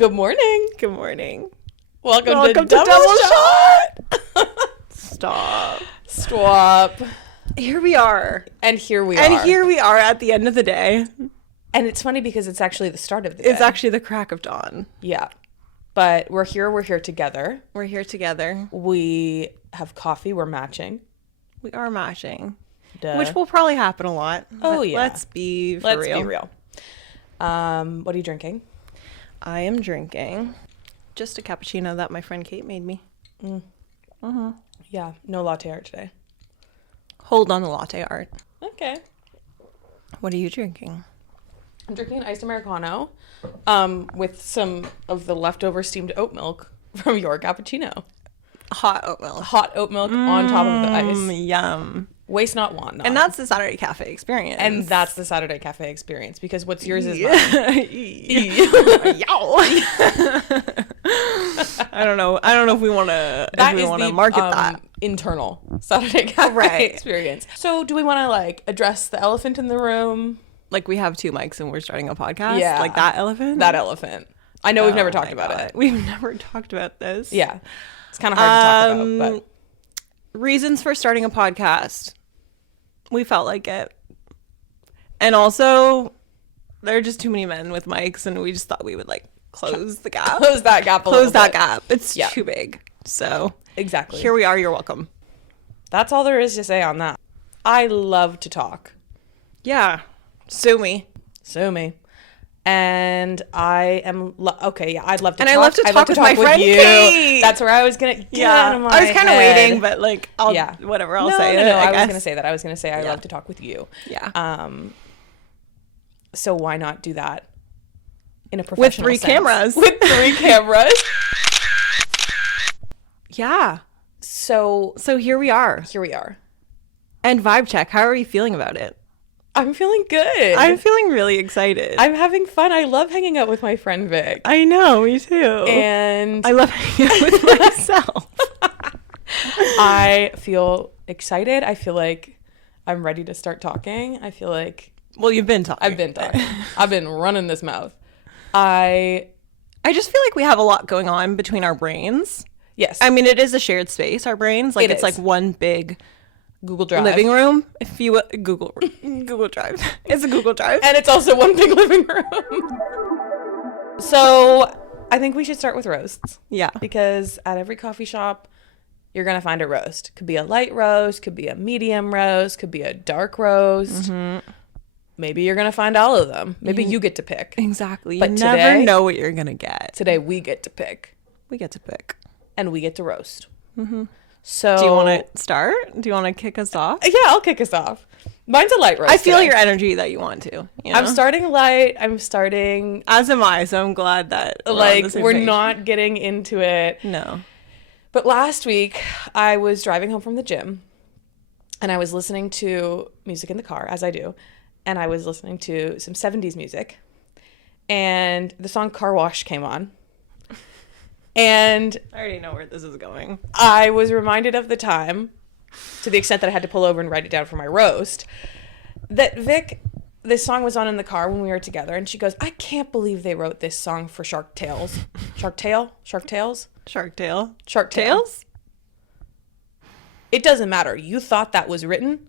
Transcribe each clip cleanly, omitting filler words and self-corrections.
Good morning. Good morning. Welcome to Double Shot. Stop. Here we are. And here we are at the end of the day. And it's funny because it's actually the start of the day. It's actually the crack of dawn. Yeah. But we're here together. We're here together. We have coffee. We're matching. We are matching. Duh. Which will probably happen a lot. Oh, yeah. Let's be real. Let's be real. What are you drinking? I am drinking just a cappuccino that my friend Kate made me. Yeah, no latte art today. Hold on the latte art. Okay. What are you drinking? I'm drinking an iced Americano with some of the leftover steamed oat milk from your cappuccino. Hot oat milk. Hot oat milk on top of the ice. Yum. Waste not, want not. And that's the Saturday Cafe experience. And that's the Saturday Cafe experience because what's yours is mine. I don't know if we want to market that internal Saturday Cafe experience. So do we want to like address the elephant in the room? Like we have two mics and we're starting a podcast? Yeah. Like that elephant? That elephant. I know we've never talked about it. We've never talked about this. Yeah. It's kind of hard to talk about, but reasons for starting a podcast. We felt like it. And also, there are just too many men with mics, and we just thought we would, like, close the gap. Close that gap a little bit. It's too big. So, exactly. Here we are. You're welcome. That's all there is to say on that. I love to talk. Yeah. Sue me. And I am... I'd love to talk. And I love to talk with my friend you. Kate. That's where I was going to get out of my I was kind of head. waiting, but, like, I'll say it. No, I was going to say that. I was going to say I love to talk with you. Yeah. So why not do that in a professional sense? With three cameras. Yeah. So here we are. And vibe check. How are you feeling about it? I'm feeling good. I'm feeling really excited. I'm having fun. I love hanging out with my friend Vic. I know, me too. And I love hanging out with myself. I feel excited. I feel like I'm ready to start talking. I feel like... Well, you've been talking. I've been talking. I've been running this mouth. I just feel like we have a lot going on between our brains. Yes. I mean, it is a shared space, our brains. Like, it's like one big... Google Drive. Living room, if you will. Google Drive. It's a Google Drive. And it's also one big living room. So I think we should start with roasts. Yeah. Because at every coffee shop, you're going to find a roast. Could be a light roast, could be a medium roast, could be a dark roast. Mm-hmm. Maybe you're going to find all of them. Maybe you get to pick. Exactly. But you today, never know what you're going to get. Today we get to pick. And we get to roast. Mm-hmm. So, do you want to start? Do you want to kick us off? Yeah, I'll kick us off. Mine's a light roast. I feel your energy that you want to. You know? I'm starting light. I'm starting... As am I, so I'm glad that we're not getting into it. No. But last week, I was driving home from the gym, and I was listening to music in the car, as I do, and I was listening to some 70s music, and the song Car Wash came on. And I already know where this is going. I was reminded of the time, to the extent that I had to pull over and write it down for my roast, that Vic, this song was on in the car when we were together, and she goes, I can't believe they wrote this song for Shark Tales. Shark Tale? Shark Tales? Shark Tale? Shark Tales? It doesn't matter. You thought that was written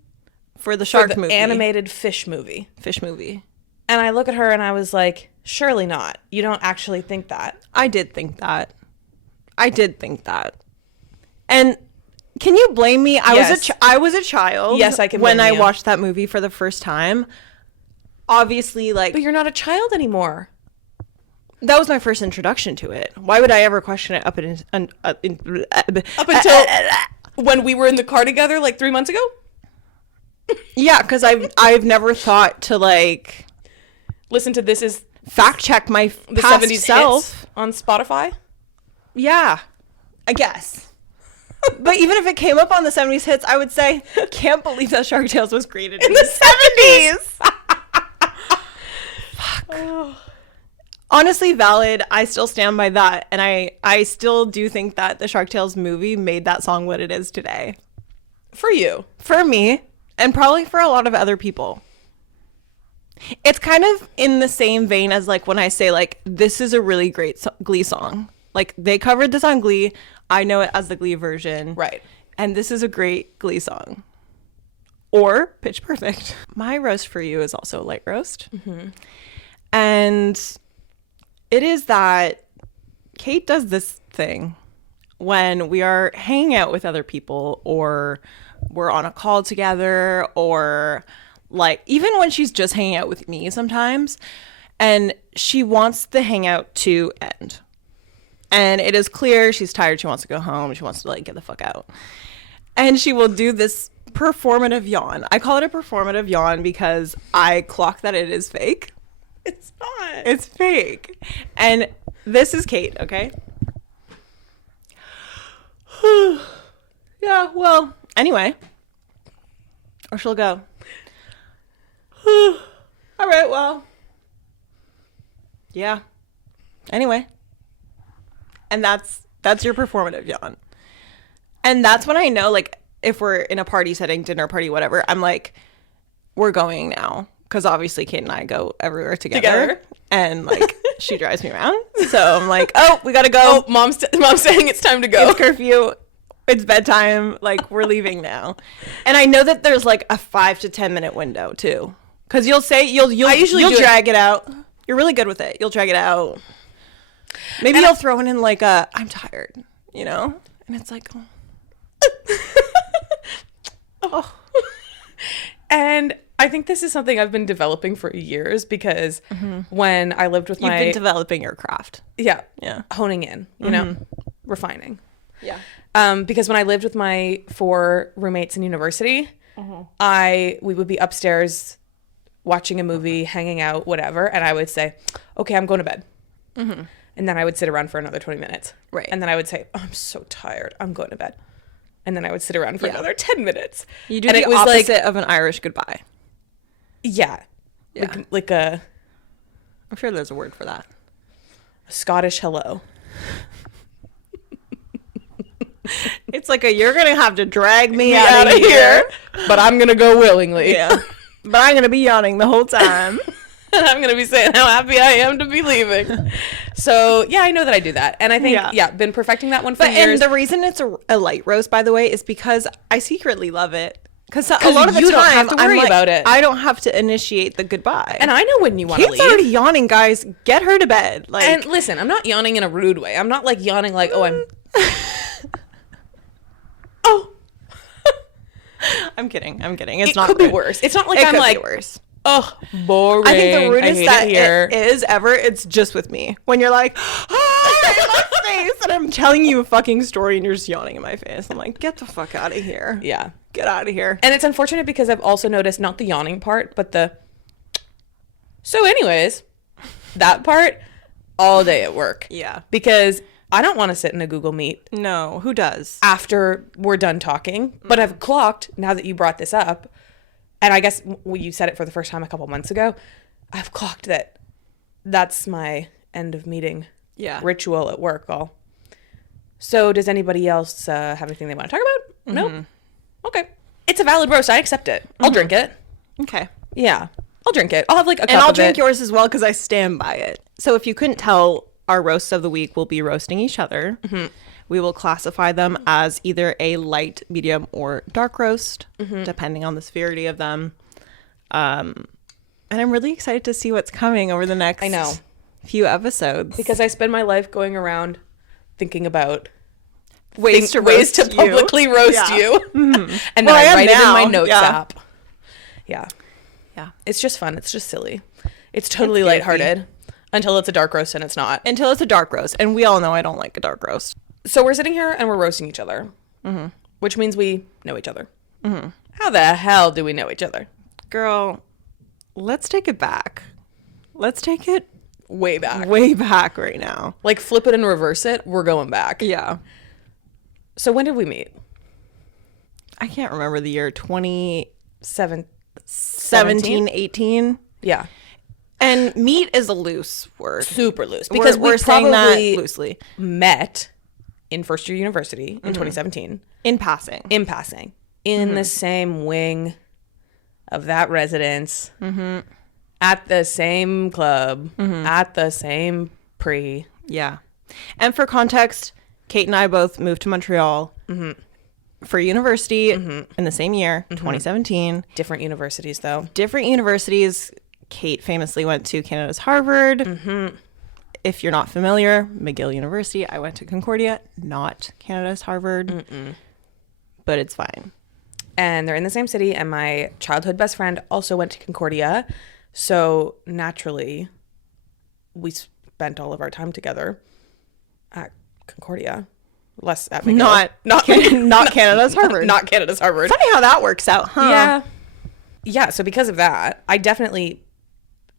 for the shark movie. Animated fish movie. Fish movie. And I look at her and I was like, surely not. You don't actually think that. I did think that. And can you blame me? I was a child. Yes, I can blame when I you. watched that movie for the first time. Obviously, like... But you're not a child anymore. That was my first introduction to it. Why would I ever question it up until when we were in the car together like 3 months ago? Yeah, because I've never thought to like... Listen to This Is... Fact check my the past 70s self. Hits on Spotify? Yeah, I guess. But even if it came up on the 70s hits, I would say, can't believe that Shark Tales was created in the 70s. Fuck. Oh. Honestly, valid. I still stand by that. And I still do think that the Shark Tales movie made that song what it is today. For you. For me. And probably for a lot of other people. It's kind of in the same vein as like when I say like this is a really great Glee song. Like they covered this on Glee. I know it as the Glee version. Right. And this is a great Glee song. Or Pitch Perfect. My roast for you is also a light roast. And it is that Kate does this thing when we are hanging out with other people or we're on a call together or like even when she's just hanging out with me sometimes and she wants the hangout to end. And it is clear she's tired. She wants to go home. She wants to like get the fuck out. And she will do this performative yawn. I call it a performative yawn because I clock that it is fake. It's not. It's fake. And this is Kate, okay? Yeah, well, anyway. Or she'll go. All right, well. Yeah. Anyway. And that's your performative yawn. And that's when I know, like, if we're in a party setting, dinner party, whatever, I'm like, we're going now. Because obviously Kate and I go everywhere together. And, like, she drives me around. So I'm like, oh, we got to go. Oh, mom's saying it's time to go. It's curfew. It's bedtime. Like, we're leaving now. And I know that there's, like, a 5 to 10 minute window, too. Because you'll say, you'll drag it out. You're really good with it. You'll drag it out. Maybe you'll throw it in, like, I'm tired, you know? And it's like, oh. Oh. And I think this is something I've been developing for years because when I lived with You've been developing your craft. Yeah. Yeah. Honing in, you know, refining. Yeah. Because when I lived with my 4 roommates in university, we would be upstairs watching a movie, hanging out, whatever. And I would say, okay, I'm going to bed. And then I would sit around for another 20 minutes. Right. And then I would say, oh, I'm so tired. I'm going to bed. And then I would sit around for another 10 minutes. You do and the it was opposite of an Irish goodbye. Yeah. Like a... I'm sure there's a word for that. A Scottish hello. It's like you're going to have to drag me out of here. But I'm going to go willingly. Yeah. But I'm going to be yawning the whole time. And I'm going to be saying how happy I am to be leaving. So, yeah, I know that I do that. And I think, been perfecting that one for years. And the reason it's a light roast, by the way, is because I secretly love it. Because a lot of the you time, don't have to worry about it. I don't have to initiate the goodbye. And I know when you want to leave. Kate's already yawning, guys. Get her to bed. Like, and listen, I'm not yawning in a rude way. I'm not like yawning like, oh, I'm... oh. I'm kidding. It's it not could good. Be worse. It's not like it I'm could like... Be worse. Oh, boring. I think the rudest that it it is ever, it's just with me. When you're like, hi, in my face, and I'm telling you a fucking story and you're just yawning in my face. I'm like, get the fuck out of here. Yeah. Get out of here. And it's unfortunate because I've also noticed not the yawning part, but the... So anyways, that part all day at work. Yeah. Because I don't want to sit in a Google Meet. No, who does? After we're done talking. But I've clocked, now that you brought this up, and I guess you said it for the first time a couple months ago, I've clocked that that's my end of meeting ritual at work. So does anybody else have anything they want to talk about? No? Okay. It's a valid roast. I accept it. I'll drink it. Okay. Yeah. I'll drink it. I'll have like a cup and I'll of drink it. yours as well because I stand by it. So if you couldn't tell, our roasts of the week will be roasting each other. We will classify them as either a light, medium, or dark roast, depending on the severity of them. And I'm really excited to see what's coming over the next few episodes. Because I spend my life going around thinking about ways to publicly roast you. And then I write it in my notes app. Yeah. Yeah. It's just fun. It's just silly. It's totally lighthearted until it's a dark roast and it's not. Until it's a dark roast. And we all know I don't like a dark roast. So we're sitting here and we're roasting each other, which means we know each other. How the hell do we know each other? Girl, let's take it back. Let's take it way back. Way back right now. Like flip it and reverse it. We're going back. Yeah. So when did we meet? I can't remember the year. 17, 18. Yeah. And meet is a loose word. Super loose. Because we're saying that loosely. Met in first year university in 2017. In passing. In the same wing of that residence. at the same club, at the same pre. Yeah. And for context, Kate and I both moved to Montreal for university in the same year, 2017. Different universities, though. Different universities. Kate famously went to Canada's Harvard. If you're not familiar, McGill University. I went to Concordia, not Canada's Harvard. But it's fine. And they're in the same city, and my childhood best friend also went to Concordia. So naturally, we spent all of our time together at Concordia. Less at McGill. Not Canada's Harvard. Not Canada's Harvard. Funny how that works out, huh? Yeah, so because of that, I definitely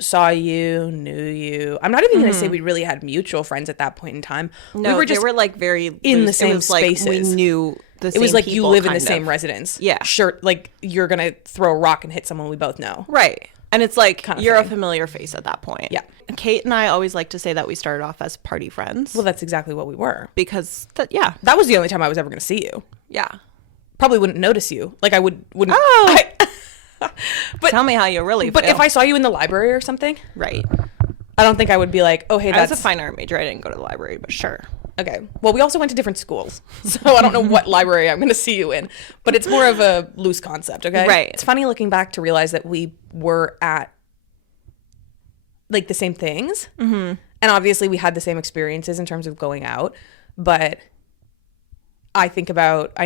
saw you, knew you. I'm not even going to say we really had mutual friends at that point in time. No, we were like very in loose. the same it was spaces. Like we knew the same It was like people, you live in the kind same of. residence. Yeah. Sure, like you're going to throw a rock and hit someone we both know. Right. And it's like Kind of you're thing. a familiar face at that point. Yeah. And Kate and I always like to say that we started off as party friends. Well, that's exactly what we were. Because, that That was the only time I was ever going to see you. Yeah. Probably wouldn't notice you. Like I wouldn't. Oh. But tell me how you really But feel. if I saw you in the library or something, Right. I don't think I would be like, oh, hey, I was that's a fine art major. I didn't go to the library, but sure. okay. Well, we also went to different schools, so I don't know what library I'm going to see you in, but it's more of a loose concept, okay? Right. It's funny looking back to realize that we were at like the same things, and obviously we had the same experiences in terms of going out, but I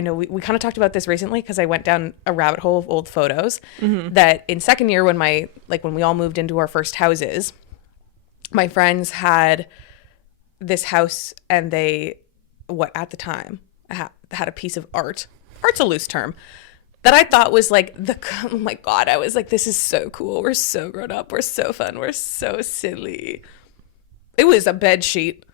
know we kind of talked about this recently because I went down a rabbit hole of old photos that in second year when we all moved into our first houses, my friends had this house and they, at the time, had a piece of art. Art's a loose term. That I thought was like oh my God, I was like, this is so cool. We're so grown up. We're so fun. We're so silly. It was a bed sheet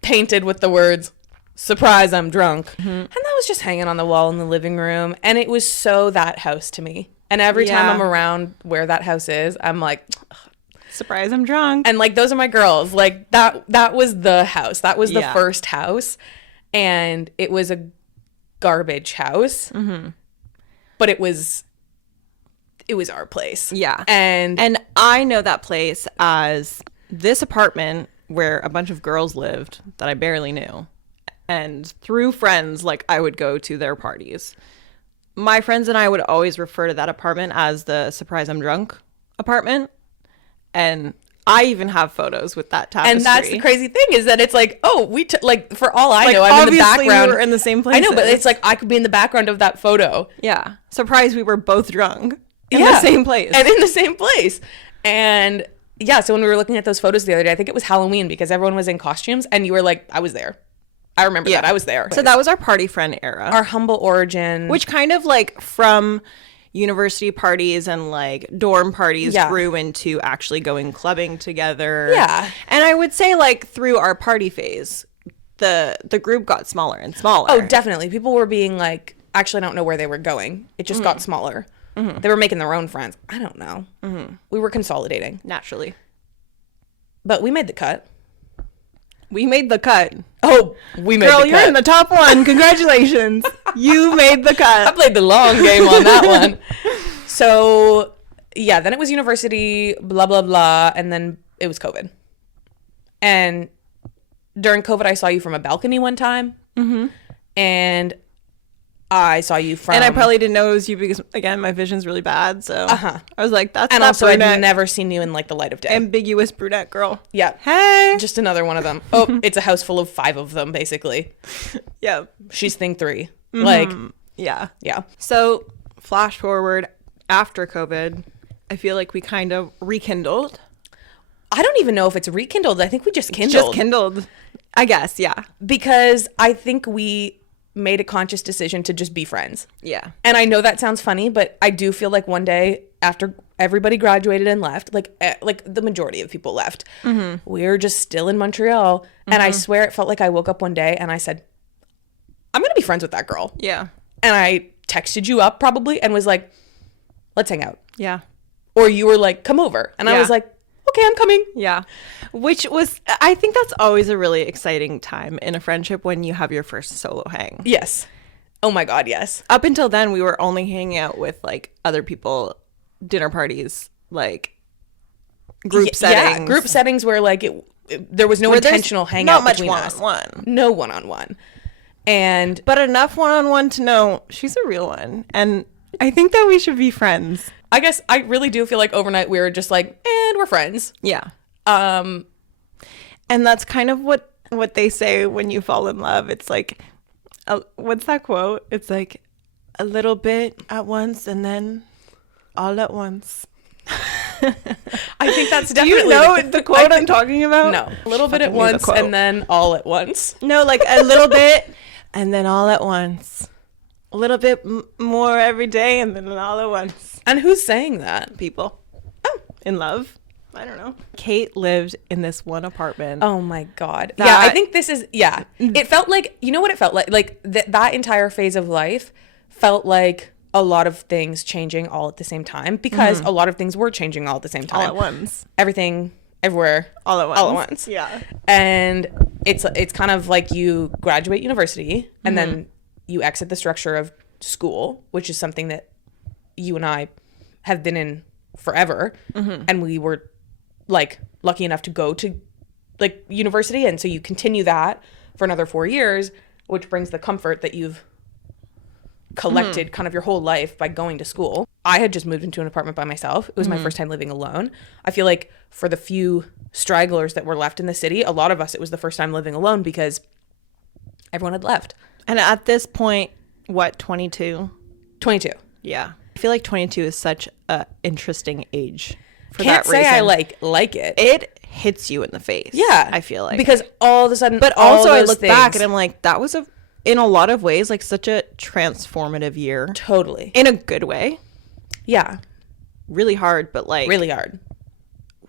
painted with the words, "Surprise, I'm drunk." And that was just hanging on the wall in the living room. And it was so that house to me. And every time I'm around where that house is, I'm like, Surprise, I'm drunk. and like those are my girls. Like that was the house. That was the Yeah. first house. And it was a garbage house. But it was our place. Yeah. And I know that place as this apartment where a bunch of girls lived that I barely knew. And through friends, like I would go to their parties. My friends and I would always refer to that apartment as the Surprise I'm Drunk apartment. And I even have photos with that tapestry. And that's the crazy thing is that it's like, oh, like for all I Like, know, I'm in the obviously background. we were in the same I places. know, but it's like I could be in the background of that photo. Yeah. Surprise, we were both drunk in the same place. And in the same place. And yeah, so when we were looking at those photos the other day, I think it was Halloween because everyone was in costumes and you were like, I was there. I remember that. I was there. So that was our party friend era. Our humble origin. Which kind of like from university parties and like dorm parties grew into actually going clubbing together. Yeah. And I would say like through our party phase, the group got smaller and smaller. Oh, definitely. People were being like, actually, I don't know where they were going. It just got smaller. They were making their own friends. I don't know. We were consolidating. Naturally. But we made the cut. We made the cut. Oh, we made Girl, the cut. you're in the top one. Congratulations. You made the I cut. played the long game on that one. So, yeah, then it was university, blah, blah, blah. And then it was COVID. And during COVID, I saw you from a balcony one time. And I saw you from... And I probably didn't know it was you because, again, my vision's really bad. So I was like, that's And that also, I'd brunette, never seen you in, like, the light of day. ambiguous brunette girl. Yeah. Hey. Just another one of them. Oh, it's a house full of 5 of them, basically. Yeah. She's thing 3. Like, Yeah. yeah. So flash forward after COVID, I feel like we kind of rekindled. I don't even know if it's rekindled. I think we just kindled. Just kindled. I guess, yeah. Because I think we made a conscious decision to just be friends. Yeah. And I know that sounds funny, but I do feel like one day after everybody graduated and left, like the majority of people left, we were just still in Montreal. And I swear it felt like I woke up one day and I said, I'm going to be friends with that girl. Yeah. And I texted you up probably and was like, let's hang out. Yeah. Or you were like, come over. And I was like, okay, I'm coming. Yeah. Which was, I think that's always a really exciting time in a friendship when you have your first solo hang. Yes. Oh my God, yes. Up until then, we were only hanging out with like other people dinner parties, like group settings. Yeah, group settings where like there was no intentional hangout not much between us. one-on-one. No one-on-one. But enough one-on-one to know she's a real one. And I think that we should be friends. I guess I really do feel like overnight we were just like, and we're friends. Yeah. And that's kind of what they say when you fall in love. It's like, what's that quote? It's like a little bit at once and then all at once. I think that's definitely. Do you know the quote I'm talking about? No. A little bit at once and then all at once. No, like a little bit and then all at once. A little bit more every day and then all at once. And who's saying that? People. Oh, in love. I don't know. Kate lived in this one apartment. Oh my God. Yeah, I think this is, yeah. It felt like, you know what it felt like? Like that entire phase of life felt like a lot of things changing all at the same time, because a lot of things were changing all at the same time. All at once. Everything, everywhere. All at once. All at once. Yeah. And it's kind of like you graduate university and then you exit the structure of school, which is something that you and I have been in forever. And we were like lucky enough to go to like university, and so you continue that for another 4 years, which brings the comfort that you've collected kind of your whole life by going to school. I had just moved into an apartment by myself. It was my first time living alone. I feel like for the few stragglers that were left in the city, a lot of us, it was the first time living alone because everyone had left. And at this point, what, 22? 22. Yeah. I feel like 22 is such a interesting age for Can't that reason. say I like it. It hits you in the face. Yeah. I feel like. Because all of a sudden, but all also I those look things, back and I'm like, that was in a lot of ways, like such a transformative year. Totally. In a good way. Yeah. Really hard, but like. Really hard.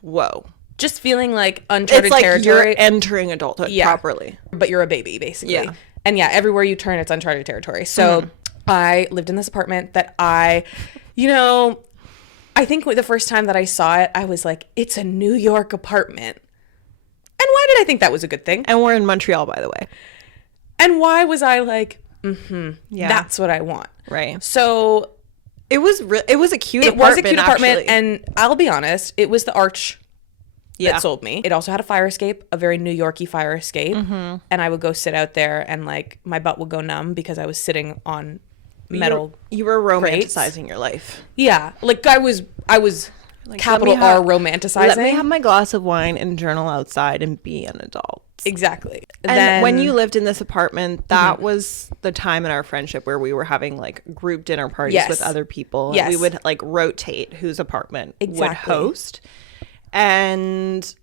Whoa. Just feeling like uncharted it's like territory. You're entering adulthood properly. But you're a baby, basically. Yeah. And yeah, everywhere you turn, it's uncharted territory. So I lived in this apartment that I think the first time that I saw it, I was like, it's a New York apartment. And why did I think that was a good thing? And we're in Montreal, by the way. And why was I like, that's what I want. Right. So it was a cute apartment. It was a cute apartment. Actually. And I'll be honest, it was the arch that sold me. It also had a fire escape, a very New Yorky fire escape. And I would go sit out there and like my butt would go numb because I was sitting on metal. You were romanticizing crates. your life. Yeah. Like I was like, capital R romanticizing. Let me have my glass of wine and journal outside and be an adult. Exactly. And then, when you lived in this apartment, that was the time in our friendship where we were having like group dinner parties with other people. Yes. We would like rotate whose apartment would Exactly. host. And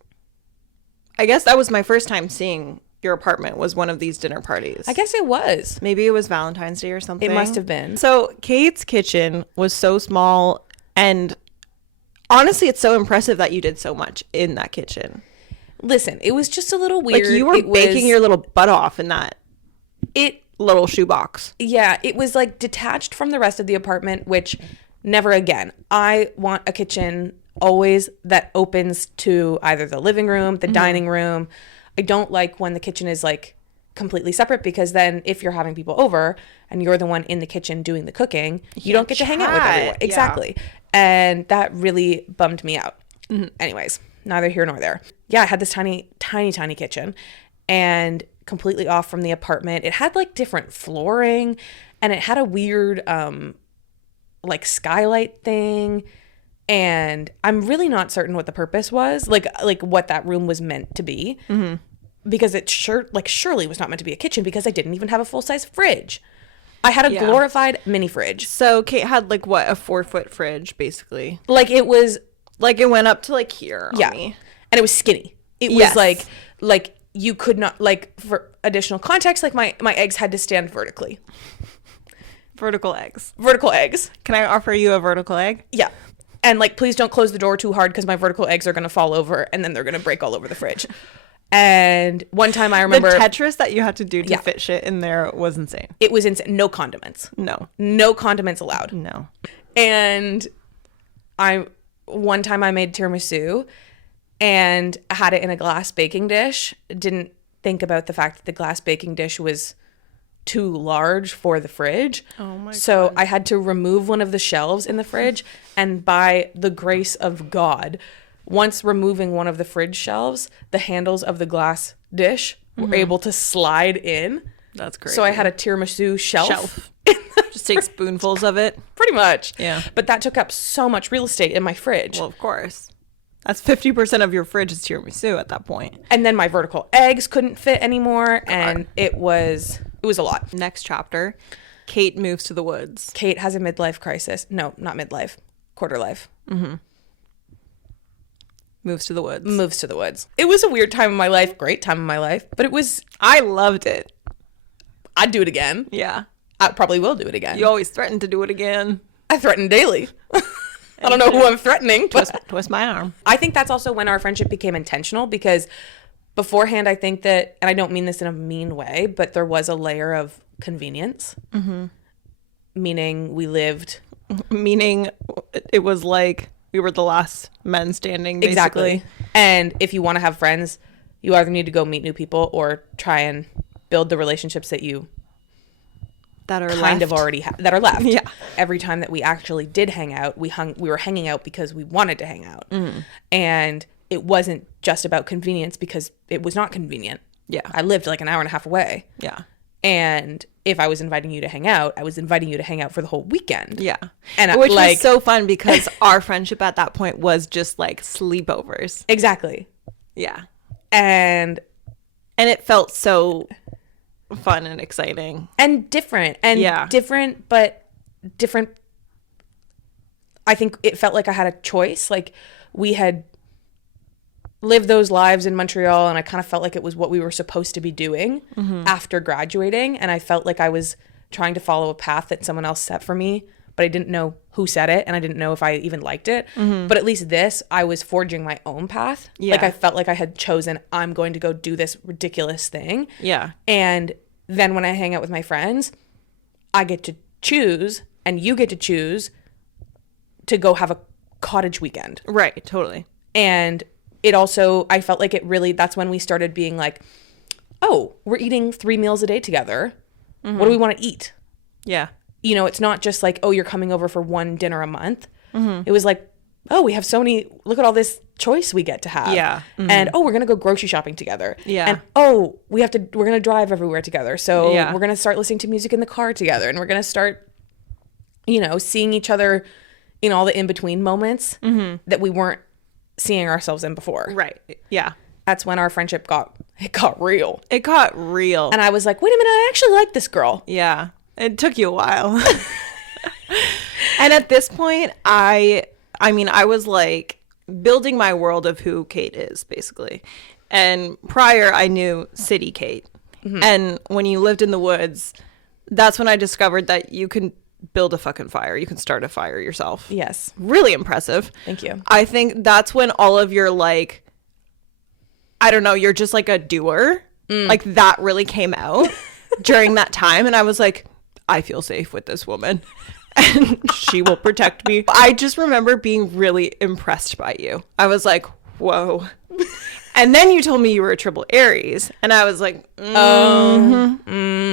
I guess that was my first time seeing your apartment, was one of these dinner parties. I guess it was. Maybe it was Valentine's Day or something. It must have been. So Kate's kitchen was so small, and honestly, it's so impressive that you did so much in that kitchen. Listen, it was just a little weird. Like you were baking your little butt off in that little shoebox. Yeah, it was like detached from the rest of the apartment, which never again. I want a kitchen always that opens to either the living room, the dining room. I don't like when the kitchen is like completely separate, because then if you're having people over and you're the one in the kitchen doing the cooking, you don't get to hang out with everyone. Yeah. Exactly. And that really bummed me out. Anyways, neither here nor there. Yeah, I had this tiny, tiny, tiny kitchen and completely off from the apartment. It had like different flooring and it had a weird like skylight thing. And I'm really not certain what the purpose was, like what that room was meant to be, because it surely was not meant to be a kitchen, because I didn't even have a full-size fridge. I had a glorified mini fridge. So Kate had like what, a 4-foot fridge basically. Like it was like it went up to like here on me. And it was skinny. It was like you could not, like, for additional context, like my eggs had to stand vertically. Vertical eggs. Can I offer you a vertical egg? Yeah. And like, please don't close the door too hard, because my vertical eggs are going to fall over and then they're going to break all over the fridge. And one time I remember the Tetris that you had to do to fit shit in there was insane. It was insane. No condiments. No condiments allowed. No. And one time I made tiramisu and had it in a glass baking dish. Didn't think about the fact that the glass baking dish was too large for the fridge. Oh my So God. I had to remove one of the shelves in the fridge, and by the grace of God, once removing one of the fridge shelves, the handles of the glass dish were able to slide in. That's crazy. So I had a tiramisu shelf. Just take spoonfuls of it. Pretty much. Yeah. But that took up so much real estate in my fridge. Well, of course. That's 50% of your fridge is tiramisu at that point. And then my vertical eggs couldn't fit anymore. And it was a lot. Next chapter, Kate moves to the woods. Kate has a midlife crisis. No, not midlife. Quarter life. Moves to the woods. Moves to the woods. It was a weird time in my life. Great time in my life. But it was, I loved it. I'd do it again. Yeah. I probably will do it again. You always threaten to do it again. I threaten daily. I don't know who I'm threatening, but Twist my arm. I think that's also when our friendship became intentional, because beforehand, I think that, and I don't mean this in a mean way, but there was a layer of convenience. Meaning we lived. Meaning it was like we were the last men standing, basically. Exactly. And if you want to have friends, you either need to go meet new people or try and build the relationships that you That are kind of already that are left. Yeah. Every time that we actually did hang out, we were hanging out because we wanted to hang out. And it wasn't just about convenience, because it was not convenient. Yeah. I lived like an hour and a half away. Yeah. And if I was inviting you to hang out, I was inviting you to hang out for the whole weekend. Yeah. And which like, was so fun because our friendship at that point was just like sleepovers. Exactly. Yeah. And it felt so fun and exciting. And different. And Yeah. different, but different. I think it felt like I had a choice. Like we had lived those lives in Montreal, and I kind of felt like it was what we were supposed to be doing after graduating. And I felt like I was trying to follow a path that someone else set for me, but I didn't know who set it, and I didn't know if I even liked it. But at least this, I was forging my own path. Yeah. Like I felt like I had chosen, I'm going to go do this ridiculous thing. Yeah. And then when I hang out with my friends, I get to choose, and you get to choose to go have a cottage weekend. Right. Totally. And it also, I felt like it really, that's when we started being like, oh, we're eating 3 meals a day together. What do we want to eat? Yeah. You know, it's not just like, oh, you're coming over for one dinner a month. It was like, oh, we have so many, look at all this choice we get to have. Yeah. And oh, we're going to go grocery shopping together. Yeah. And oh, we're going to drive everywhere together. So Yeah. we're going to start listening to music in the car together. And we're going to start, you know, seeing each other in all the in-between moments that we weren't seeing ourselves in before. Right. Yeah. That's when our friendship got real. It got real. And I was like, wait a minute, I actually like this girl. Yeah. It took you a while. And at this point, I mean, I was like building my world of who Kate is, basically. And prior, I knew City Kate. And when you lived in the woods, that's when I discovered that you can build a fucking fire. You can start a fire yourself. Yes. Really impressive. Thank you. I think that's when all of your, like, I don't know, you're just like a doer. Like that really came out during that time. And I was like, I feel safe with this woman and she will protect me. I just remember being really impressed by you. I was like, whoa. And then you told me you were a triple Aries. And I was like,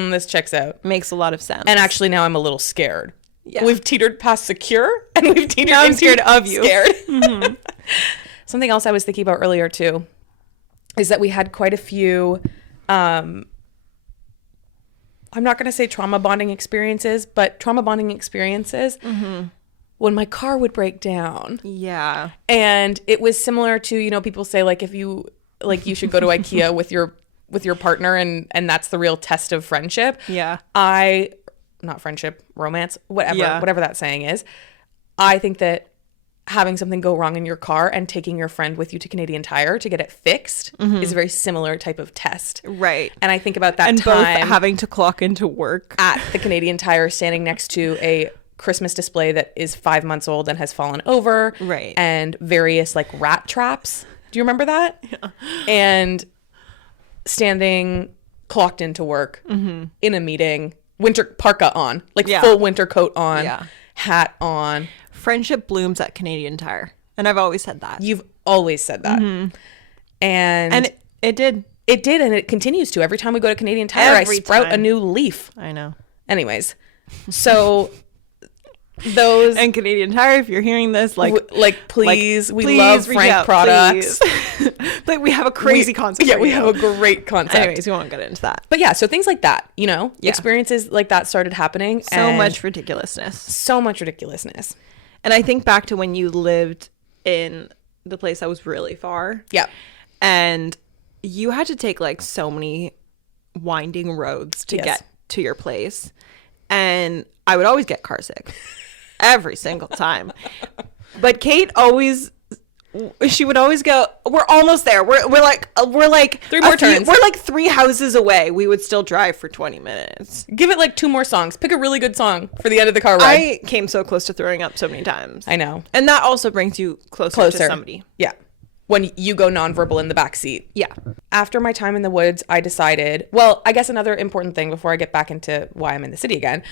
This checks out. makes a lot of sense. And actually now I'm a little scared. Yeah. We've teetered past secure, and we've teetered Now I'm into scared of you. Scared. Something else I was thinking about earlier too is that we had quite a few I'm not going to say trauma bonding experiences, but trauma bonding experiences when my car would break down. Yeah. And it was similar to, you know, people say like if you like you should go to IKEA with your partner and that's the real test of friendship. Yeah. Not friendship, romance, whatever, Yeah. whatever that saying is. I think that having something go wrong in your car and taking your friend with you to Canadian Tire to get it fixed is a very similar type of test. Right. And I think about that And time both having to clock into work. at the Canadian Tire standing next to a Christmas display that is 5 months old and has fallen over. Right. And various like rat traps. Do you remember that? Yeah. And standing clocked into work in a meeting, winter parka on, like Yeah. full winter coat on, Yeah. hat on. Friendship blooms at Canadian Tire. And I've always said that. You've always said that. And And it did. It did, and it continues to. Every time we go to Canadian Tire, I sprout a new leaf. I know. Anyways, so those... And Canadian Tire, if you're hearing this, please, we love Frank products. But we have a crazy concept. Yeah, we have a great concept. Anyways, we won't get into that. But yeah, so things like that, experiences like that started happening. So much ridiculousness. So much ridiculousness. And I think back to when you lived in the place that was really far. Yeah. And you had to take like so many winding roads to get to your place. And I would always get car sick every single time. But Kate she would always go, we're almost there. We're like 3 more turns. We're like 3 houses away. We would still drive for 20 minutes. Give it like 2 more songs. Pick a really good song for the end of the car ride. I came so close to throwing up so many times. I know. And that also brings you closer to somebody. Yeah. When you go nonverbal in the back seat. Yeah. After my time in the woods, I decided, well, I guess another important thing before I get back into why I'm in the city again,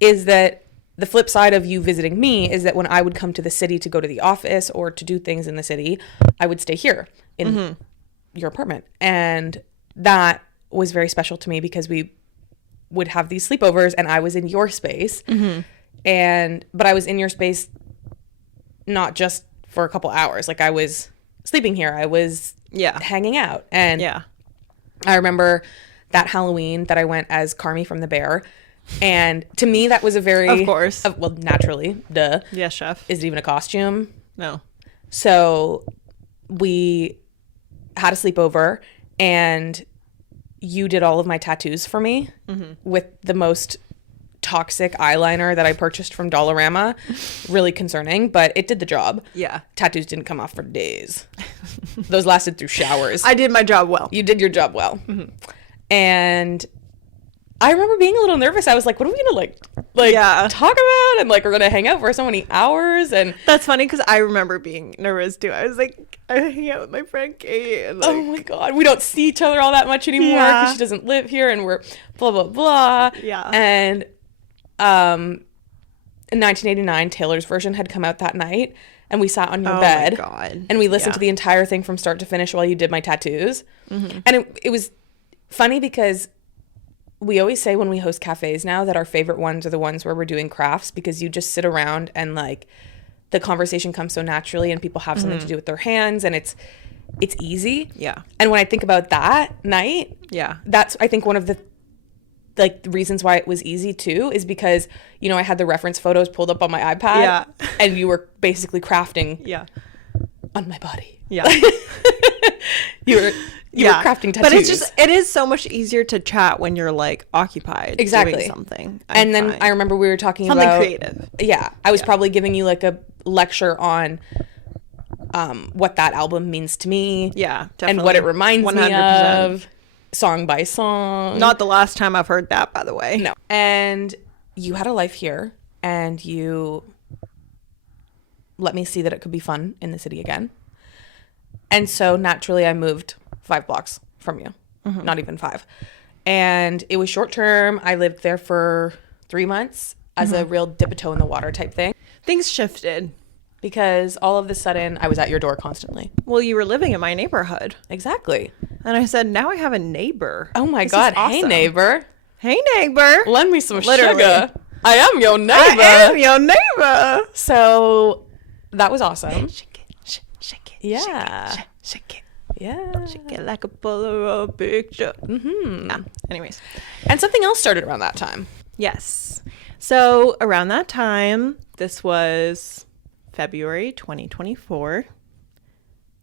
is that the flip side of you visiting me is that when I would come to the city to go to the office or to do things in the city, I would stay here in your apartment. And that was very special to me because we would have these sleepovers and I was in your space. But I was in your space not just for a couple hours. Like I was sleeping here. I was hanging out. And I remember that Halloween that I went as Carmy from The Bear. And to me, that was a very... Of course. Well, naturally. Duh. Yes, chef. Is it even a costume? No. So we had a sleepover and you did all of my tattoos for me with the most toxic eyeliner that I purchased from Dollarama. Really concerning, but it did the job. Yeah. Tattoos didn't come off for days. Those lasted through showers. I did my job well. You did your job well. And I remember being a little nervous. I was like, what are we gonna talk about? And like, we're gonna hang out for so many hours. And that's funny because I remember being nervous too. I was like, I hang out with my friend Kate. And oh my God, we don't see each other all that much anymore because she doesn't live here and we're blah, blah, blah. Yeah. And in 1989, Taylor's version had come out that night and we sat on your bed. Oh my God. And we listened to the entire thing from start to finish while you did my tattoos. And it was funny because we always say when we host cafes now that our favorite ones are the ones where we're doing crafts because you just sit around and like the conversation comes so naturally and people have something to do with their hands and it's easy. Yeah. And when I think about that night, that's I think one of the reasons why it was easy too is because, I had the reference photos pulled up on my iPad and you were basically crafting on my body. Yeah. You were crafting tattoos. But it is so much easier to chat when you're like occupied doing something. Then I remember we were talking something about creative. Yeah. I was probably giving you like a lecture on what that album means to me. Yeah, definitely. And what it reminds 100%. Me of. Song by song. Not the last time I've heard that, by the way. No. And you had a life here and you let me see that it could be fun in the city again. And so naturally I moved 5 blocks from you. Not even 5. And it was short term. I lived there for 3 months as a real dip a toe in the water type thing. Things shifted. Because all of a sudden I was at your door constantly. Well, you were living in my neighborhood. Exactly. And I said, now I have a neighbor. Oh my God. Awesome. Hey, neighbor. Hey, neighbor. Lend me some sugar. I am your neighbor. I am your neighbor. So that was awesome. Shake it. Shake it. Yeah. Shake it. Yeah. Shake it like a Polaroid picture. Yeah. Anyways. And something else started around that time. Yes. So around that time, this was February 2024.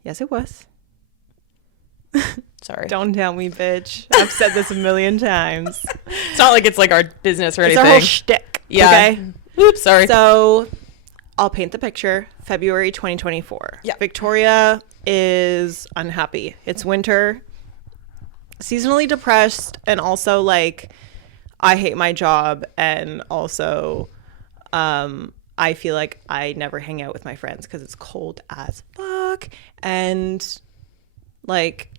Yes, it was. Sorry. Don't tell me, bitch. I've said this a million times. It's not like it's like our business or anything. It's our whole shtick. Yeah. Okay. Oops, sorry. So I'll paint the picture. February 2024. Yeah. Victoria is unhappy. It's winter. Seasonally depressed, and also like I hate my job, and also I feel like I never hang out with my friends because it's cold as fuck, and like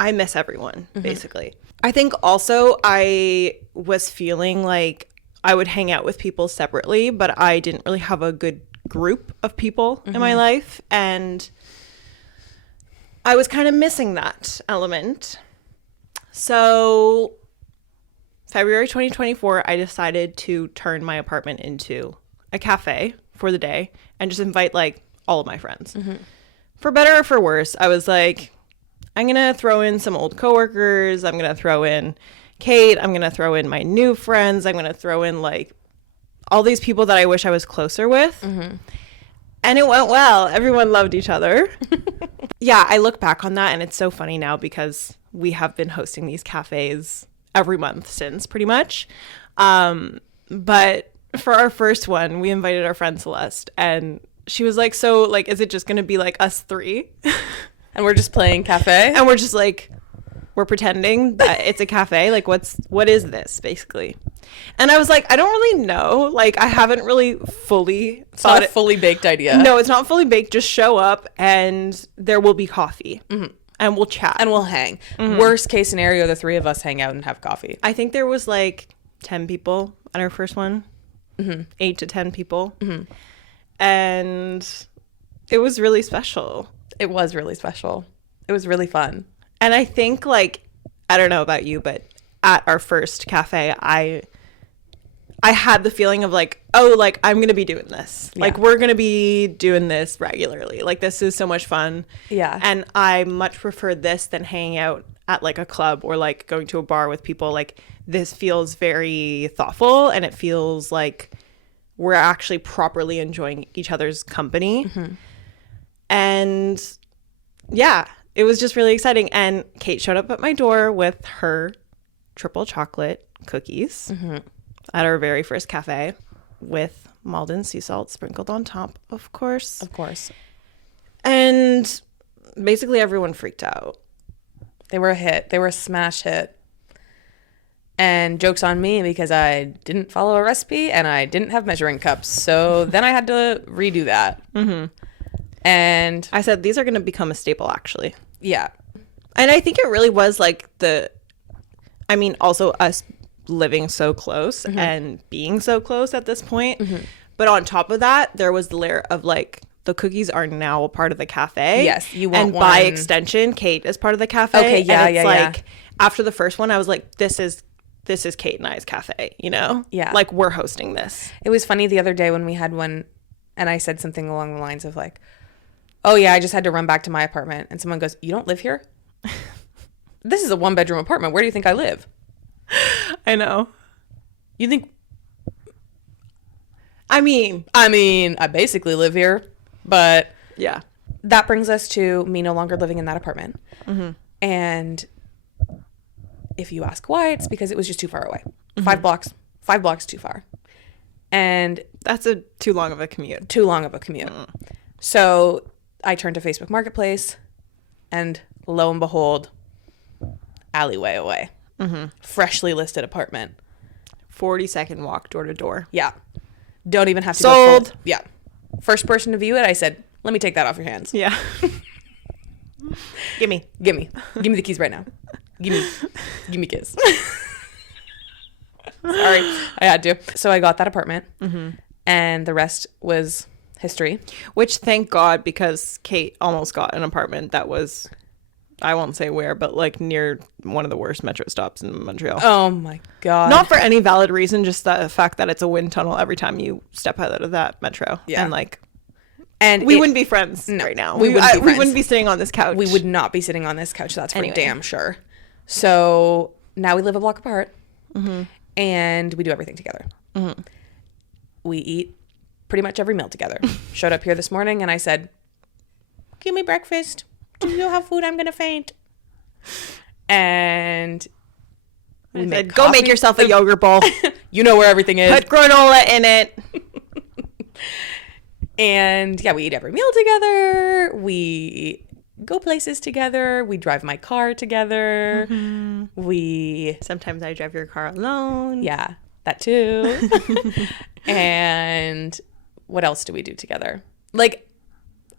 I miss everyone basically. I think also I was feeling like I would hang out with people separately, but I didn't really have a good group of people in my life, and I was kind of missing that element. So February 2024, I decided to turn my apartment into a cafe for the day and just invite like all of my friends. For better or for worse, I was like, I'm going to throw in some old coworkers. I'm going to throw in Kate. I'm going to throw in my new friends. I'm going to throw in like all these people that I wish I was closer with. And it went well. Everyone loved each other. Yeah, I look back on that and it's so funny now because we have been hosting these cafes every month since, pretty much. But for our first one, we invited our friend Celeste, and she was like, so like, is it just going to be like us three? And we're just playing cafe? And we're just like, we're pretending that it's a cafe. Like, what is this, basically? And I was like, I don't really know. Like, I haven't really fully It's not a fully baked idea. No, it's not fully baked. Just show up and there will be coffee. And we'll chat. And we'll hang. Worst case scenario, the three of us hang out and have coffee. I think there was like 10 people at our first one. 8 to 10 people. And it was really special. It was really special. It was really fun. And I think, like, I don't know about you, but at our first cafe, I had the feeling of like, oh, like, I'm going to be doing this. Yeah. Like, we're going to be doing this regularly. Like, this is so much fun. Yeah. And I much prefer this than hanging out at like a club or like going to a bar with people. Like, this feels very thoughtful and it feels like we're actually properly enjoying each other's company. And yeah, it was just really exciting. And Kate showed up at my door with her triple chocolate cookies at our very first cafe with Malden sea salt sprinkled on top, of course. Of course. And basically everyone freaked out. They were a hit. They were a smash hit. And joke's on me because I didn't follow a recipe and I didn't have measuring cups. So then I had to redo that. And I said, these are going to become a staple, actually. yeah. And I think it really was like also us living so close and being so close at this point. But on top of that, there was the layer of like, the cookies are now a part of the cafe. Yes, you want and one. by extension, Kate is part of the cafe. Okay, yeah, and it's yeah, like, after the first one, I was like, this is Kate and I's cafe, you know? Yeah. Like, we're hosting this. It was funny the other day when we had one and I said something along the lines of like, oh yeah, I just had to run back to my apartment. And someone goes, you don't live here? This is a 1-bedroom apartment. Where do you think I live? I know. You think? I mean, I basically live here, but yeah. that brings us to me no longer living in that apartment. And if you ask why, it's because it was just too far away. 5 blocks too far. And That's too long of a commute. So I turned to Facebook Marketplace and lo and behold, alleyway away. Freshly listed apartment. 40-second walk door to door. Yeah. Don't even have to Sold. go full. Yeah. First person to view it, I said, let me take that off your hands. Yeah. Give me the keys right now. Give me a kiss. Sorry, I had to. So I got that apartment, and the rest was history. Which, thank God, because Kate almost got an apartment that was, I won't say where, but like near one of the worst metro stops in Montreal. Oh my God. Not for any valid reason, just the fact that it's a wind tunnel every time you step out of that metro. Yeah. And like, and we wouldn't be friends right now. We wouldn't be sitting on this couch. We would not be sitting on this couch. That's for Anyway. damn sure. So now we live a block apart, and we do everything together. We eat pretty much every meal together. Showed up here this morning, and I said, "Give me breakfast. Do you have food? I'm gonna faint." And we said, go make yourself a yogurt bowl. You know where everything is. Put granola in it. And yeah, we eat every meal together. We go places together. We drive my car together. Sometimes I drive your car alone. Yeah, that too. And what else do we do together? Like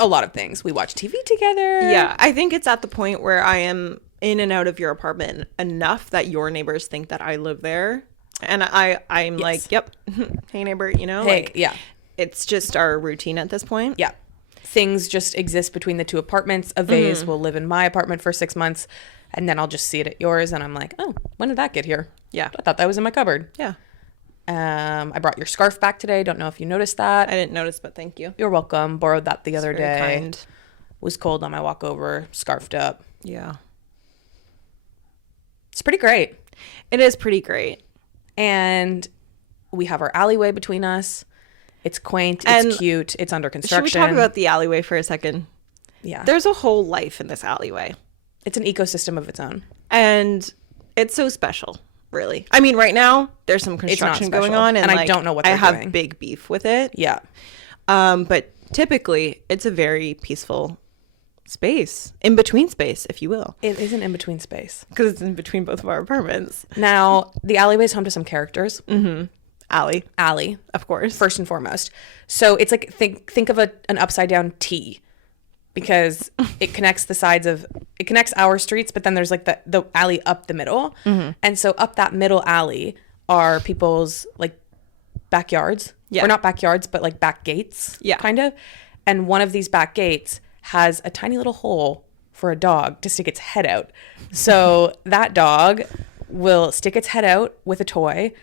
a lot of things. We watch TV together. Yeah, I think it's at the point where I am in and out of your apartment enough that your neighbors think that I live there. And I'm like, yep, hey neighbor, you know? Hey, like, yeah. It's just our routine at this point. Yeah. Things just exist between the two apartments. A vase will live in my apartment for 6 months. And then I'll just see it at yours and I'm like, oh, when did that get here? Yeah. I thought that was in my cupboard. Yeah. I brought your scarf back today. Don't know if you noticed that. I didn't notice, but thank you. You're welcome. Borrowed that the other day. Kind. Was cold on my walk over. Scarfed up. Yeah. It's pretty great. It is pretty great. And we have our alleyway between us. It's quaint. It's cute. It's under construction. Should we talk about the alleyway for a second? Yeah. There's a whole life in this alleyway. It's an ecosystem of its own. And it's so special, really. I mean, right now, there's some construction going on. And I don't know what they're doing. I have big beef with it. Yeah. But typically, it's a very peaceful space, in between space, if you will. It is an in between space because it's in between both of our apartments. Now, the alleyway is home to some characters. Mm-hmm. Allie, of course, first and foremost. So it's like think of an upside down T, because it connects our streets, but then there's like the alley up the middle, and so up that middle alley are people's like backyards, or not backyards, but like back gates, kind of. And one of these back gates has a tiny little hole for a dog to stick its head out. So that dog will stick its head out with a toy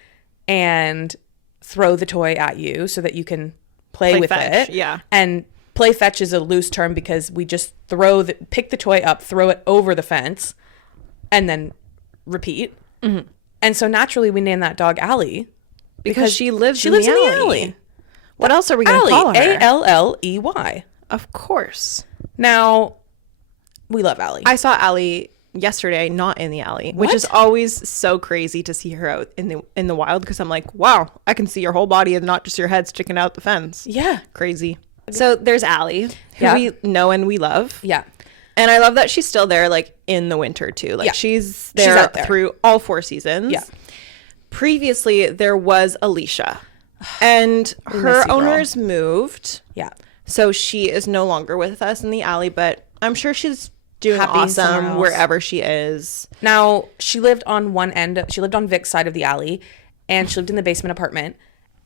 and throw the toy at you so that you can play with fetch, it. Yeah. And play fetch is a loose term because we just pick the toy up, throw it over the fence, and then repeat. Mm-hmm. And so naturally we named that dog Allie because she lives in the alley. What else are we going to call her? Alley. Of course. Now, we love Allie. I saw Allie yesterday, not in the alley, which is always so crazy to see her out in the wild, because I'm like, wow, I can see your whole body and not just your head sticking out the fence. Yeah. Crazy. So there's Allie, who we know and we love. Yeah. And I love that she's still there, like, in the winter, too. Like, she's there through all 4 seasons. Yeah. Previously, there was Alicia. And her owners moved. Yeah. So she is no longer with us in the alley, but I'm sure she's doing awesome wherever she is. Now, she lived on one end. She lived on Vic's side of the alley, and she lived in the basement apartment.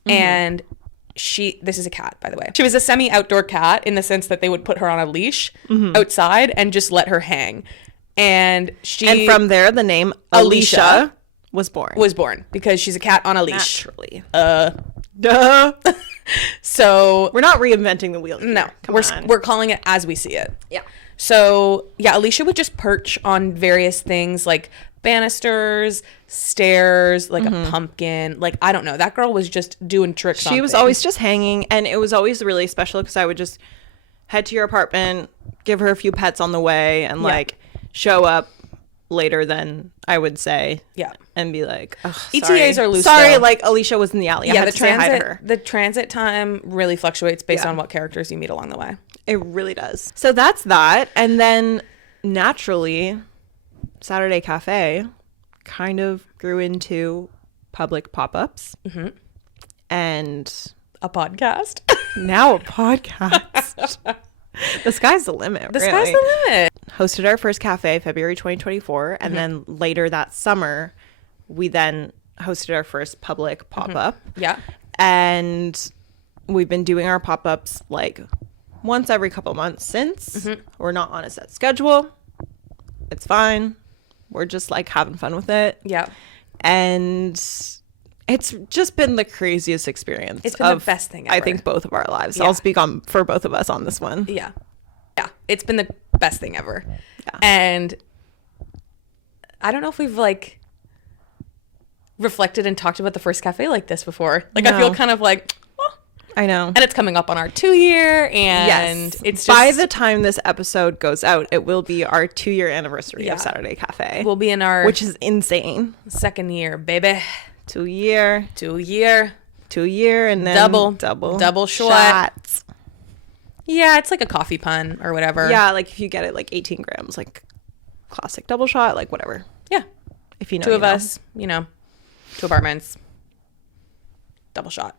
Mm-hmm. And this is a cat, by the way. She was a semi-outdoor cat in the sense that they would put her on a leash outside and just let her hang. And from there, the name Alicia was born because she's a cat on a leash. Naturally. Duh. So we're not reinventing the wheel here. No, we're calling it as we see it. Yeah. So yeah, Alicia would just perch on various things like banisters, stairs, like a pumpkin. Like, I don't know. That girl was just doing tricks. She was always just hanging, and it was always really special because I would just head to your apartment, give her a few pets on the way, and like show up later than I would say. Yeah. And be like, ETAs are loose. Sorry, though. Like Alicia was in the alley. Yeah, the transit time really fluctuates based on what characters you meet along the way. It really does. So that's that. And then naturally, Saturday Cafe kind of grew into public pop-ups. Mm-hmm. And a podcast. Now a podcast. The sky's the limit. The sky's the limit. Hosted our first cafe February 2024. And then later that summer, we then hosted our first public pop-up. Yeah. And we've been doing our pop-ups like once every couple months since. We're not on a set schedule. It's fine. We're just like having fun with it. Yeah. And it's just been the craziest experience. It's been the best thing ever. I think both of our lives. Yeah. I'll speak for both of us on this one. Yeah. Yeah. It's been the best thing ever. Yeah. And I don't know if we've like reflected and talked about the first cafe like this before. Like, no. I feel kind of like, oh. I know. And it's coming up on our 2-year, and it's just, by the time this episode goes out, it will be our 2-year anniversary of Saturday Cafe. We'll be in our, which is insane, 2nd year, baby. 2-year, 2-year, and then double shots. Yeah, it's like a coffee pun or whatever. Yeah, like if you get it like 18 grams, like classic double shot, like whatever. Yeah. If you know, 2 of us, 2 apartments, double shot.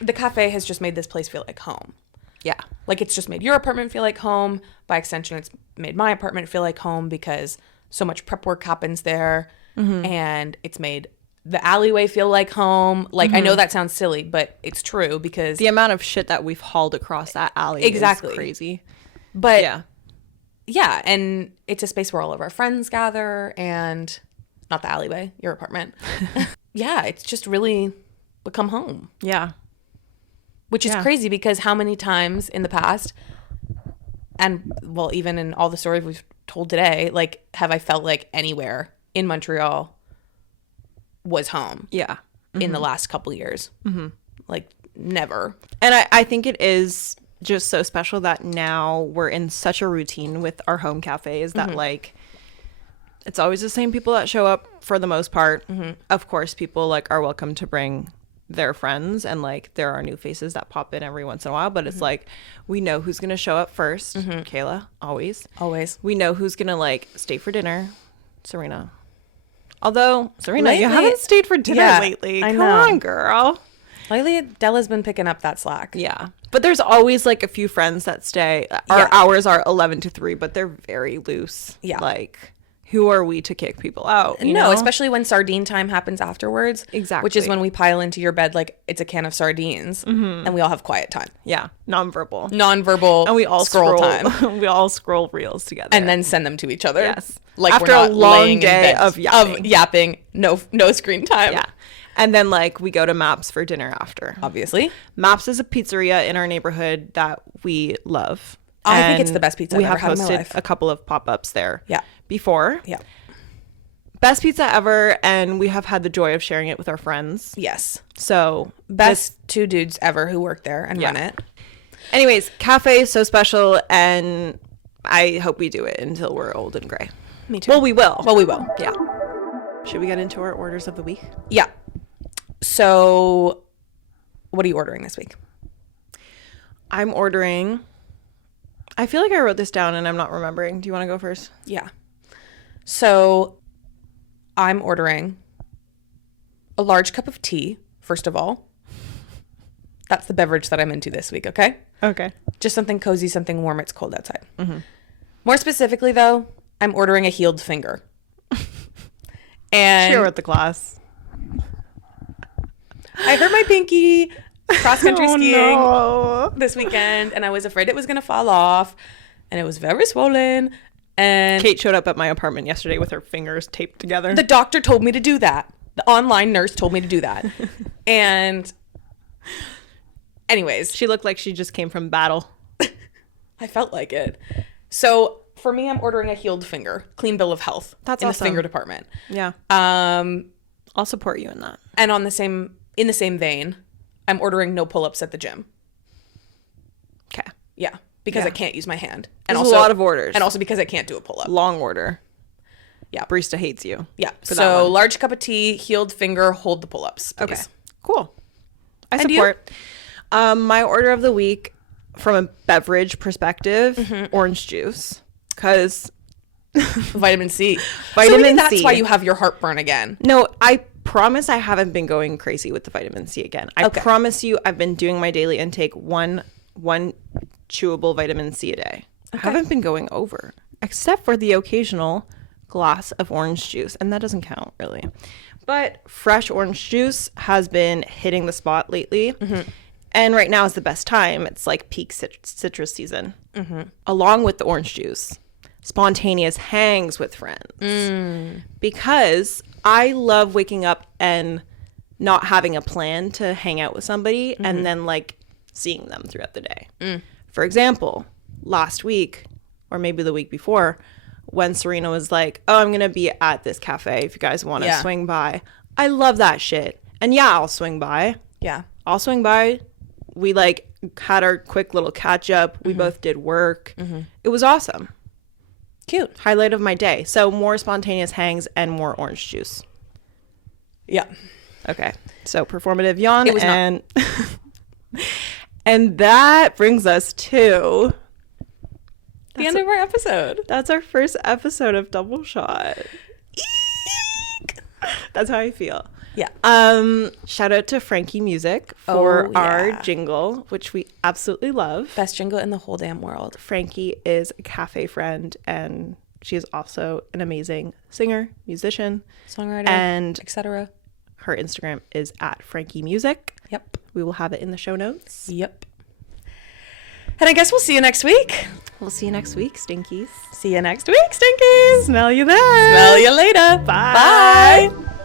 The cafe has just made this place feel like home. Yeah. Like, it's just made your apartment feel like home. By extension, it's made my apartment feel like home because so much prep work happens there. And it's made the alleyway feel like home. Like, I know that sounds silly, but it's true because the amount of shit that we've hauled across that alley is crazy. But Yeah, and it's a space where all of our friends gather, and not the alleyway, your apartment. Yeah, it's just really become home. Yeah. Which is crazy because how many times in the past, and well, even in all the stories we've told today, like, have I felt like anywhere in Montreal was home? Yeah. In the last couple years. Like, never. And I think it is just so special that now we're in such a routine with our home cafes that like it's always the same people that show up for the most part. Of course, people like are welcome to bring their friends, and like there are new faces that pop in every once in a while, but it's like we know who's gonna show up first. Kayla, always. We know who's gonna like stay for dinner. Serena. Although, Serena, you haven't stayed for dinner lately. Come on, girl. Lately, Della's been picking up that slack. Yeah. But there's always like a few friends that stay. Our hours are 11 to 3, but they're very loose. Yeah. Like, who are we to kick people out? You know? Especially when sardine time happens afterwards. Exactly. Which is when we pile into your bed like it's a can of sardines and we all have quiet time. Yeah. Nonverbal. And we all scroll time. We all scroll reels together. And then send them to each other. Yes. Like after we're not a long laying day in bed of yapping. No screen time. Yeah. And then like we go to Maps for dinner after. Obviously. Maps is a pizzeria in our neighborhood that we love. I think it's the best pizza I've ever had in my life. We have hosted a couple of pop-ups there before. Yeah. Best pizza ever, and we have had the joy of sharing it with our friends. Yes. So best two dudes ever who work there and run it. Anyways, cafe is so special, and I hope we do it until we're old and gray. Me too. Well, we will. Yeah. Should we get into our orders of the week? Yeah. So, what are you ordering this week? I'm ordering... I feel like I wrote this down and I'm not remembering. Do you want to go first? Yeah. So, I'm ordering a large cup of tea, first of all. That's the beverage that I'm into this week, okay? Okay. Just something cozy, something warm. It's cold outside. More specifically, though, I'm ordering a healed finger. And share with the class. I hurt my pinky cross-country skiing this weekend, and I was afraid it was going to fall off, and it was very swollen. And Kate showed up at my apartment yesterday with her fingers taped together. The doctor told me to do that. The online nurse told me to do that. And anyways. She looked like she just came from battle. I felt like it. So for me, I'm ordering a healed finger. Clean bill of health. That's in awesome. The finger department. Yeah. I'll support you in that. And in the same vein, I'm ordering no pull-ups at the gym. Okay. Yeah. Because I can't use my hand. And also, a lot of orders. And also because I can't do a pull-up. Long order. Yeah. Barista hates you. Yeah. So large cup of tea, healed finger, hold the pull-ups, please. Okay. Cool. I support. My order of the week, from a beverage perspective, orange juice. Because vitamin C. Vitamin C. That's why you have your heartburn again. No, I promise I haven't been going crazy with the vitamin C again. I promise you I've been doing my daily intake one chewable vitamin C a day. I haven't been going over, except for the occasional glass of orange juice, and that doesn't count really. But fresh orange juice has been hitting the spot lately. And right now is the best time. It's like peak citrus season. Along with the orange juice, spontaneous hangs with friends. Because I love waking up and not having a plan to hang out with somebody and then like seeing them throughout the day. For example, last week or maybe the week before, when Serena was like, oh, I'm going to be at this cafe if you guys want to swing by. I love that shit. And yeah, I'll swing by. Yeah. I'll swing by. We like had our quick little catch up. We both did work. It was awesome. Cute. Highlight of my day. So more spontaneous hangs and more orange juice. Yeah. Okay. So performative yawn. It was and and that brings us to the end of our episode. That's our first episode of Double Shot. Eek. That's how I feel. Yeah. Shout out to Frankie Music for our jingle, which we absolutely love. Best jingle in the whole damn world. Frankie is a cafe friend, and she is also an amazing singer, musician, songwriter, and etc. Her Instagram is at Frankie Music. Yep. We will have it in the show notes. Yep. And I guess we'll see you next week. We'll see you next week, Stinkies. See you next week, Stinkies. Smell you then. Smell you later. Bye. Bye.